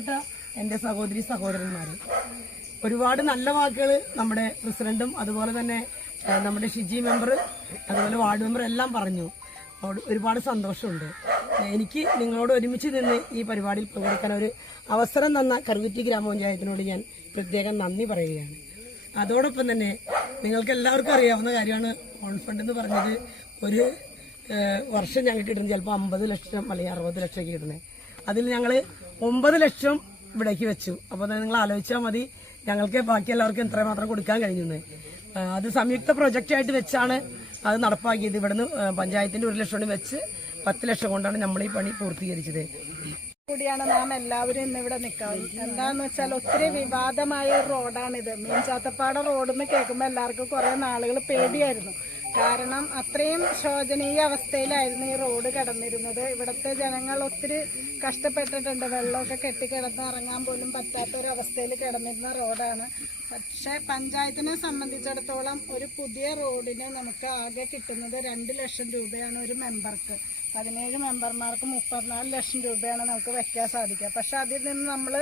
ബഹുമാനപ്പെട്ട എൻ്റെ സഹോദരി സഹോദരന്മാർ, ഒരുപാട് നല്ല വാക്കുകൾ നമ്മുടെ പ്രസിഡന്റും അതുപോലെ തന്നെ നമ്മുടെ ഷിജി മെമ്പർ അതുപോലെ വാർഡ് മെമ്പർ എല്ലാം പറഞ്ഞു. ഒരുപാട് സന്തോഷമുണ്ട്. എനിക്ക് നിങ്ങളോട് ഒരുമിച്ച് നിന്ന് ഈ പരിപാടിയിൽ പങ്കെടുക്കാൻ ഒരു അവസരം തന്ന കറുകുറ്റി ഗ്രാമപഞ്ചായത്തിനോട് ഞാൻ പ്രത്യേകം നന്ദി പറയുകയാണ്. അതോടൊപ്പം തന്നെ നിങ്ങൾക്ക് എല്ലാവർക്കും അറിയാവുന്ന കാര്യമാണ്, ഓൺ ഫണ്ട് എന്ന് പറഞ്ഞത് ഒരു വർഷം ഞങ്ങൾക്ക് കിട്ടുന്നത് ചിലപ്പോൾ 50 ലക്ഷം അല്ലെങ്കിൽ 60 ലക്ഷം കിട്ടുന്നത്. അതിൽ ഞങ്ങൾ 9 ലക്ഷം ഇവിടേക്ക് വെച്ചു. അപ്പോൾ നിങ്ങൾ ആലോചിച്ചാൽ മതി ഞങ്ങൾക്ക് ബാക്കി എല്ലാവർക്കും എത്രമാത്രം കൊടുക്കാൻ കഴിഞ്ഞത്. അത് സംയുക്ത പ്രൊജക്റ്റായിട്ട് വെച്ചാണ് അത് നടപ്പാക്കിയത്. ഇവിടുന്ന് പഞ്ചായത്തിൻ്റെ 1 ലക്ഷം വെച്ച് 10 ലക്ഷം കൊണ്ടാണ് നമ്മൾ ഈ പണി പൂർത്തീകരിച്ചത്. കൂടിയാണ് നാം എല്ലാവരും ഇന്നിവിടെ നിൽക്കുന്നത്. എന്താന്ന് വെച്ചാൽ ഒത്തിരി വിവാദമായ ഒരു റോഡാണിത്. മീൻചാത്തപ്പാട റോഡെന്ന് കേൾക്കുമ്പോൾ എല്ലാവർക്കും കുറേ നാളുകൾ പേടിയായിരുന്നു. കാരണം അത്രയും ശോചനീയ അവസ്ഥയിലായിരുന്നു ഈ റോഡ് കിടന്നിരുന്നത്. ഇവിടുത്തെ ജനങ്ങൾ ഒത്തിരി കഷ്ടപ്പെട്ടിട്ടുണ്ട്. വെള്ളമൊക്കെ കെട്ടിക്കിടന്ന് ഇറങ്ങാൻ പോലും പറ്റാത്തൊരവസ്ഥയിൽ കിടന്നിരുന്ന റോഡാണ്. പക്ഷേ പഞ്ചായത്തിനെ സംബന്ധിച്ചിടത്തോളം ഒരു പുതിയ റോഡിന് നമുക്ക് ആകെ കിട്ടുന്നത് 2 ലക്ഷം രൂപയാണ് ഒരു മെമ്പർക്ക്. 17 മെമ്പർമാർക്ക് 34 ലക്ഷം രൂപയാണ് നമുക്ക് വെക്കാൻ സാധിക്കുക. പക്ഷെ അതിൽ നിന്ന് നമ്മൾ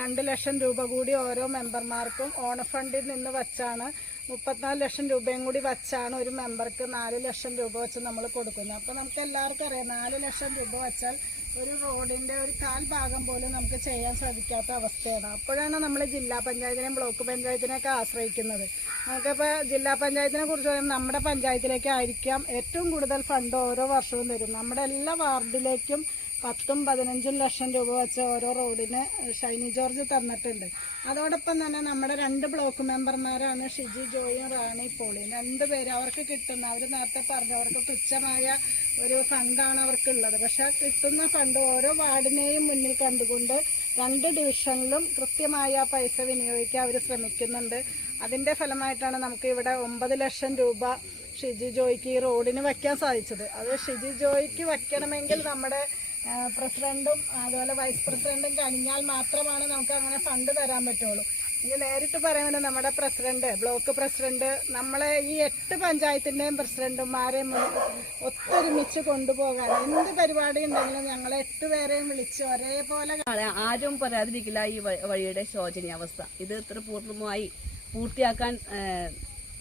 2 ലക്ഷം രൂപ കൂടി ഓരോ മെമ്പർമാർക്കും ഓണ ഫണ്ടിൽ നിന്ന് വച്ചാണ് 34 ലക്ഷം രൂപയും കൂടി വച്ചാണ് ഒരു മെമ്പർക്ക് 4 ലക്ഷം രൂപ വെച്ച് നമ്മൾ കൊടുക്കുന്നത്. അപ്പോൾ നമുക്ക് എല്ലാവർക്കും അറിയാം 4 ലക്ഷം രൂപ വച്ചാൽ ഒരു റോഡിൻ്റെ ഒരു 1/4 ഭാഗം പോലും നമുക്ക് ചെയ്യാൻ സാധിക്കാത്ത അവസ്ഥയാണ്. അപ്പോഴാണ് നമ്മൾ ജില്ലാ പഞ്ചായത്തിനെയും ബ്ലോക്ക് പഞ്ചായത്തിനെയൊക്കെ ആശ്രയിക്കുന്നത്. നമുക്കിപ്പോൾ ജില്ലാ പഞ്ചായത്തിനെ കുറിച്ച് പറയുമ്പോൾ നമ്മുടെ പഞ്ചായത്തിലേക്ക് ആയിരിക്കാം ഏറ്റവും കൂടുതൽ ഫണ്ട് ഓരോ വർഷവും തരും. നമ്മുടെ എല്ലാ വാർഡിലേക്കും 10-15 ലക്ഷം രൂപ വെച്ച് ഓരോ റോഡിന് ഷൈനി ജോർജ് തന്നിട്ടുണ്ട്. അതോടൊപ്പം തന്നെ നമ്മുടെ 2 ബ്ലോക്ക് മെമ്പർമാരാണ് ഷിജി ജോയും റാണി പോളിയും. 2 പേര് അവർക്ക് കിട്ടുന്ന, അവർ നേരത്തെ പറഞ്ഞു അവർക്ക് തുച്ഛമായ ഒരു ഫണ്ടാണ് അവർക്കുള്ളത്. പക്ഷെ കിട്ടുന്ന ഫണ്ട് ഓരോ വാർഡിനെയും മുന്നിൽ കണ്ടുകൊണ്ട് 2 ഡിവിഷനിലും കൃത്യമായ പൈസ വിനിയോഗിക്കാൻ അവർ ശ്രമിക്കുന്നുണ്ട്. അതിൻ്റെ ഫലമായിട്ടാണ് നമുക്ക് ഇവിടെ 9 ലക്ഷം രൂപ ഷിജി ജോയ്ക്ക് ഈ റോഡിന് വയ്ക്കാൻ സാധിച്ചത്. അത് ഷിജി ജോയ്ക്ക് വയ്ക്കണമെങ്കിൽ നമ്മുടെ പ്രസിഡന്റും അതുപോലെ വൈസ് പ്രസിഡന്റും കഴിഞ്ഞാൽ മാത്രമാണ് നമുക്ക് അങ്ങനെ ഫണ്ട് തരാൻ പറ്റുള്ളൂ. ഇനി നേരിട്ട് പറയുന്നത് നമ്മുടെ പ്രസിഡന്റ്, ബ്ലോക്ക് പ്രസിഡന്റ്, നമ്മളെ ഈ 8 പഞ്ചായത്തിൻ്റെയും പ്രസിഡന്റുമാരെയും ഒത്തൊരുമിച്ച് കൊണ്ടുപോകാൻ എന്ത് പരിപാടി ഉണ്ടെങ്കിലും ഞങ്ങളെ 8 പേരെയും വിളിച്ച് ഒരേപോലെ ആരും പറയാതിരിക്കില്ല ഈ വഴിയുടെ ശോചനീയാവസ്ഥ. ഇത് ഇത്ര പൂർണ്ണമായി പൂർത്തിയാക്കാൻ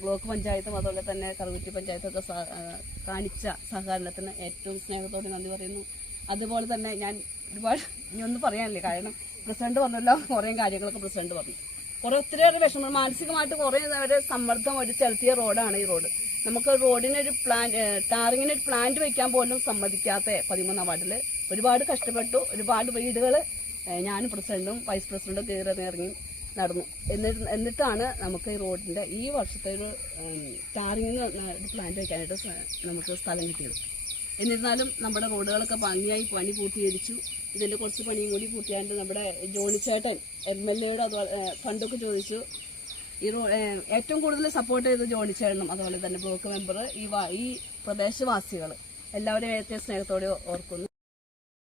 ബ്ലോക്ക് പഞ്ചായത്തും അതുപോലെ തന്നെ കറുകുറ്റി പഞ്ചായത്തൊക്കെ കാണിച്ച സഹകരണത്തിന് ഏറ്റവും സ്നേഹത്തോടെ നന്ദി പറയുന്നു. അതുപോലെ തന്നെ ഞാൻ ഒരുപാട് ഇനിയൊന്നും പറയാനില്ല, കാരണം പ്രസിഡന്റ് വന്നല്ലോ, കുറേ കാര്യങ്ങളൊക്കെ പ്രസിഡന്റ് പറഞ്ഞു. ഒത്തിരിയേറെ വിഷമം, മാനസികമായിട്ട് കുറേ ഒരു സമ്മർദ്ദം ഒരു ചെലുത്തിയ റോഡാണ് ഈ റോഡ്. നമുക്ക് റോഡിനൊരു ടാറിങ്ങിനൊരു പ്ലാന്റ് വയ്ക്കാൻ പോലും സമ്മതിക്കാത്ത 13-ാം വാർഡിൽ ഒരുപാട് കഷ്ടപ്പെട്ടു. ഒരുപാട് വീടുകൾ ഞാനും പ്രസിഡന്റും വൈസ് പ്രസിഡന്റും കയറി ഇറങ്ങി നടന്നു. എന്നിട്ടാണ് നമുക്ക് ഈ റോഡിൻ്റെ ഈ വർഷത്തെ ഒരു ടാറിങ്ങിന് ഒരു പ്ലാന്റ് വയ്ക്കാനായിട്ട് നമുക്ക് സ്ഥലം കിട്ടിയത്. എന്നിരുന്നാലും നമ്മുടെ റോഡുകളൊക്കെ ഭംഗിയായി പണി പൂർത്തീകരിച്ചു. ഇതിൻ്റെ കുറച്ച് പണിയും കൂടി പൂർത്തിയായിട്ട് നമ്മുടെ ജോണിച്ചേട്ടൻ MLAയുടെ അതുപോലെ ഫണ്ടൊക്കെ ചോദിച്ചു. ഏറ്റവും കൂടുതൽ സപ്പോർട്ട് ചെയ്ത് ജോണിച്ചേട്ടനും അതുപോലെ തന്നെ ബ്ലോക്ക് മെമ്പർ, ഈ പ്രദേശവാസികൾ എല്ലാവരെയും ഏറ്റവും സ്നേഹത്തോടെ ഓർക്കുന്നു.